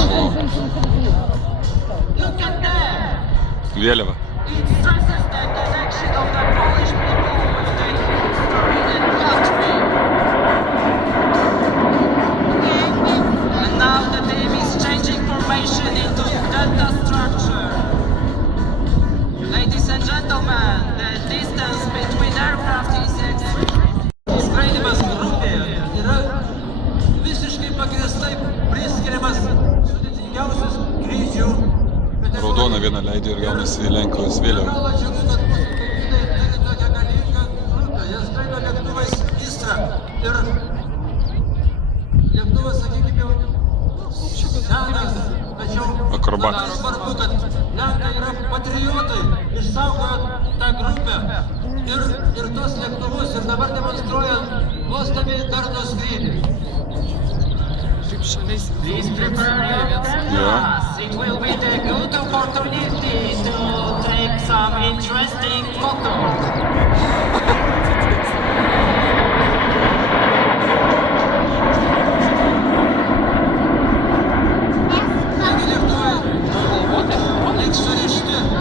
savo vėliavą. Skraidymas grupėje yra visiškai pagrįstai priskiriamas sudėtingiausias skrydžių. Raudoną vieną leidžia ir gaunasi Lenkijos vėliava. Džiugu, kad mūsų kaimynai turi tokią galingą grupę. Jie skraido lėktuvais Istra. Ir lėktuvas, sakykime, jau senas, tačiau Akrobatas. labai svarbu, kad Lenkai yra patriotai, išsaugojo tą grupę ir tos lėktuvus ir dabar demonstruoja nuostabiai darnų skrydį. Please prepare your cameras. It will be a good opportunity to take some interesting photos.